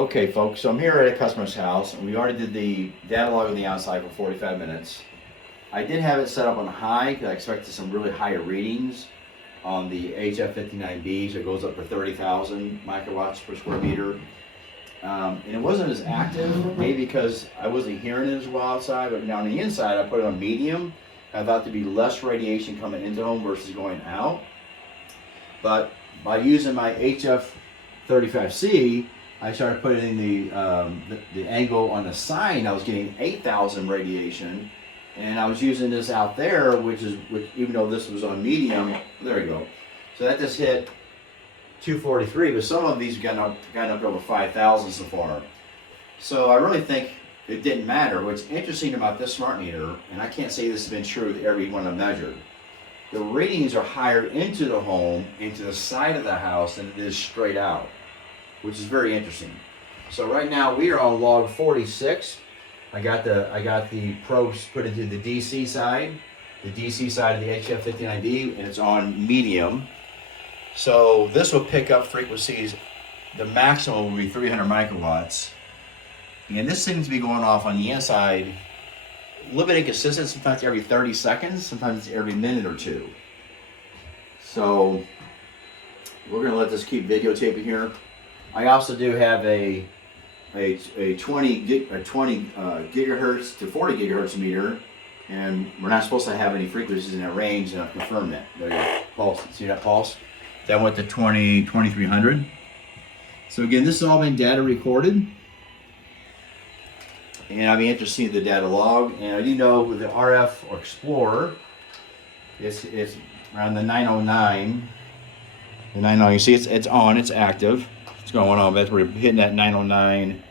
Okay, folks, so I'm here at a customer's house, and we already did the data log on the outside for 45 minutes. I did have it set up on high, because I expected some really higher readings on the HF59B, so it goes up to 30,000 microwatts per square meter. And it wasn't as active, maybe because I wasn't hearing it as well outside, but now on the inside, I put it on medium. I thought there'd be less radiation coming into the home versus going out. But by using my HF35C, I started putting the angle on the side. I was getting 8,000 radiation, and I was using this out there, which even though this was on medium, there you go. So that just hit 243, but some of these have gotten up to over 5,000 so far. So I really think it didn't matter. What's interesting about this smart meter, and I can't say this has been true with every one I've measured, the readings are higher into the home, into the side of the house, than it is straight out, which is very interesting. So right now we are on log 46. I got the probes put into the DC side of the HF59B, and it's on medium. So this will pick up frequencies. The maximum will be 300 microwatts, and this seems to be going off on the inside. A little bit inconsistent. Sometimes every 30 seconds, sometimes every minute or two. So we're gonna let this keep videotaping here. I also do have a 20 gigahertz to 40 gigahertz meter, and we're not supposed to have any frequencies in that range, and I've confirmed that. There you go. Pulse. See that pulse? That went to 2300. So again, this has all been data recorded, and I'll be interested to see the data log. And I do know with the RF or Explorer, it's around the 909. The 909, you see it's on, it's active. It's going on, but we're hitting that 909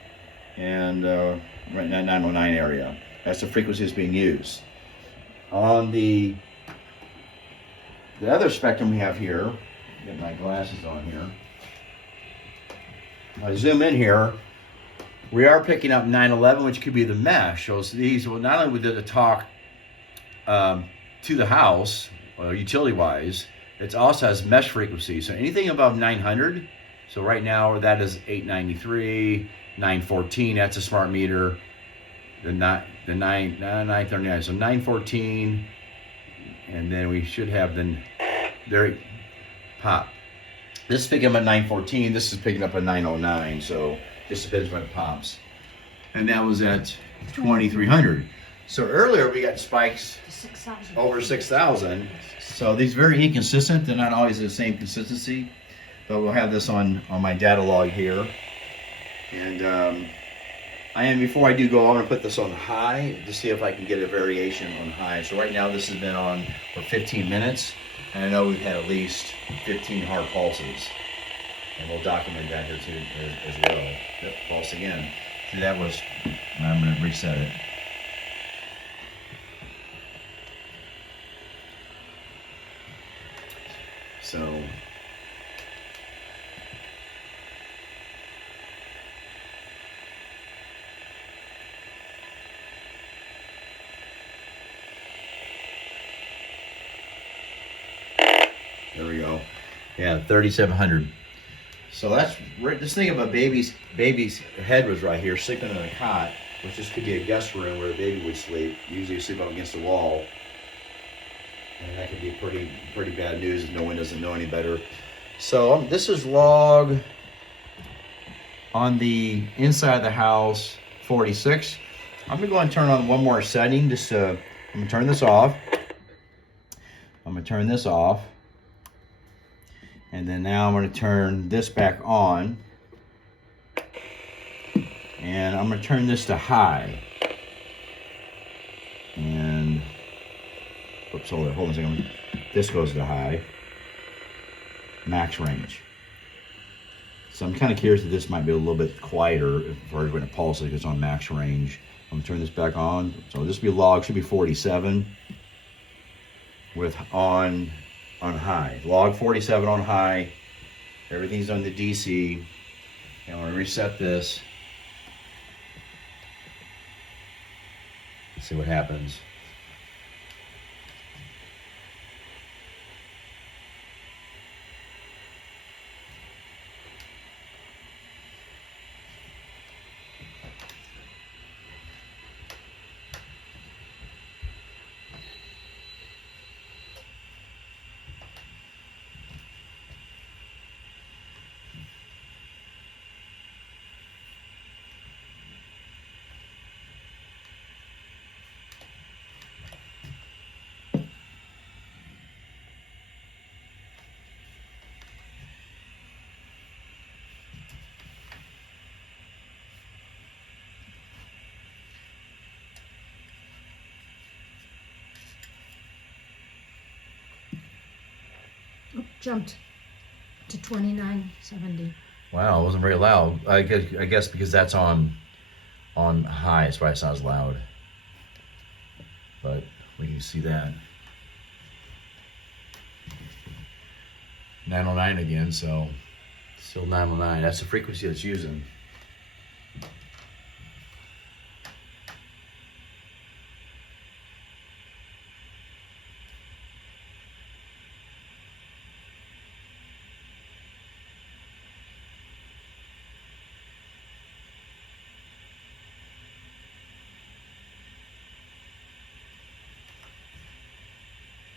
and right in that 909 area. That's the frequency that's being used. On the other spectrum we have here, get my glasses on here. I zoom in here. We are picking up 911, which could be the mesh. So these will not only did it talk to the house, utility-wise, it also has mesh frequency. So anything above 900. So right now that is 893, 914. That's a smart meter. The 939. So 914, and then we should have there pop. This is picking up at 914. This is picking up at 909. So just depends when it pops. And that was at 2300. So earlier we got spikes over 6,000. So these are very inconsistent. They're not always the same consistency. But we'll have this on my data log here. And before I do go, I'm going to put this on high to see if I can get a variation on high. So right now this has been on for 15 minutes. And I know we've had at least 15 hard pulses. And we'll document that here too as well. Yep, pulse again. See, that was, I'm going to reset it. So, there we go. Yeah, 3,700. So that's, just think of a baby's head was right here, sleeping in a cot, which this could be a guest room where the baby would sleep. Usually you sleep up against the wall. And that could be pretty bad news if no one doesn't know any better. So this is log on the inside of the house 46. I'm gonna go and turn on one more setting. I'm gonna turn this off. And then now I'm going to turn this back on. And I'm going to turn this to high. And, oops, hold on a second. This goes to high. Max range. So I'm kind of curious that this might be a little bit quieter for everyone to pulse it. It's on max range. I'm going to turn this back on. So this will be log, should be 47 with on high. Log 47 on high. Everything's on the DC. And I'm going to reset this. See what happens. jumped to 2970. Wow, it wasn't very loud. I guess because that's on high, that's why it's not as loud. But we can see that. 909 again, so still 909. That's the frequency it's using.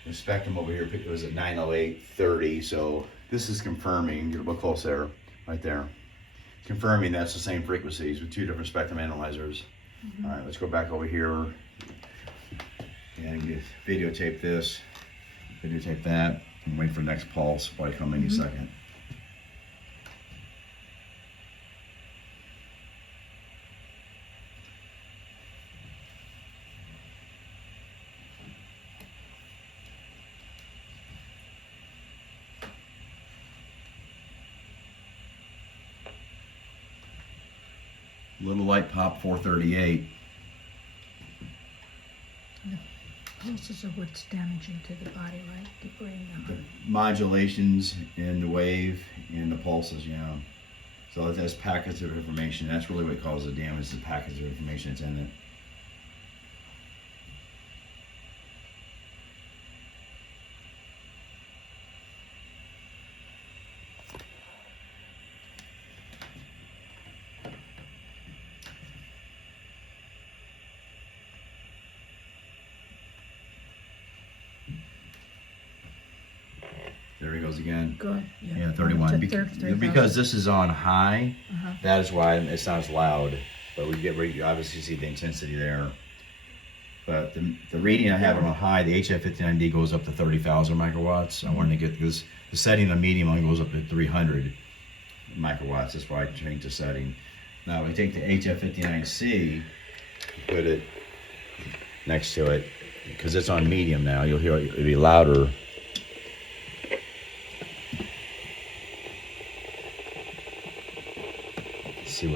The spectrum over here was at 908.30, so this is confirming, get a little close there, right there. Confirming that's the same frequencies with two different spectrum analyzers. All right, let's go back over here and videotape this, videotape that, and wait for the next pulse, probably come any second. Little light pop 438. The pulses are what's damaging to the body, right? The brain. The modulations in the wave and the pulses, yeah. So it has packets of information. That's really what causes the damage, the packets of information that's in it. There he goes again. Good. Yeah, 31. Because this is on high, that is why it's not as loud. But you obviously see the intensity there. But the reading I have on high, the HF59D goes up to 30,000 microwatts. I wanted to get this. The setting on medium only goes up to 300 microwatts. That's why I changed the setting. Now, if I take the HF59C, put it next to it, because it's on medium now, you'll hear it'll be louder. See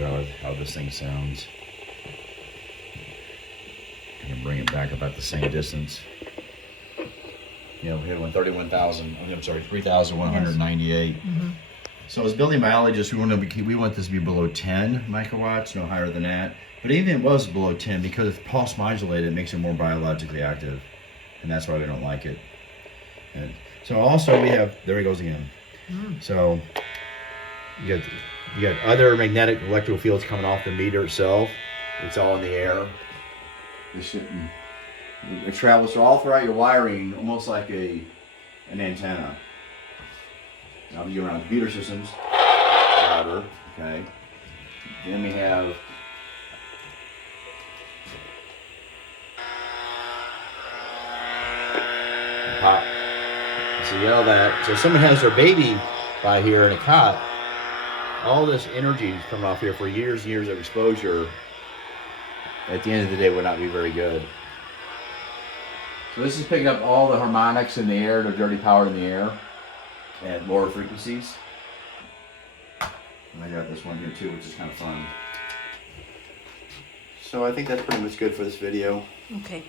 how this thing sounds. I can bring it back about the same distance. Yeah, we hit 3,198. So as building biologists, we want this to be below 10 microwatts, no higher than that. But even if it was below 10, because it's pulse modulated, it makes it more biologically active, and that's why we don't like it. And so also we have, there he goes again. So you got other magnetic electrical fields coming off the meter itself. It's all in the air. It travels all throughout your wiring, almost like an antenna. Now we go around computer systems, router, okay. Then we have pop. So you know that. So if someone has their baby by here in a cot, all this energy is coming off here for years and years of exposure. At the end of the day, would not be very good. So this is picking up all the harmonics in the air, the dirty power in the air, at lower frequencies. And I got this one here too, which is kind of fun. So I think that's pretty much good for this video. Okay.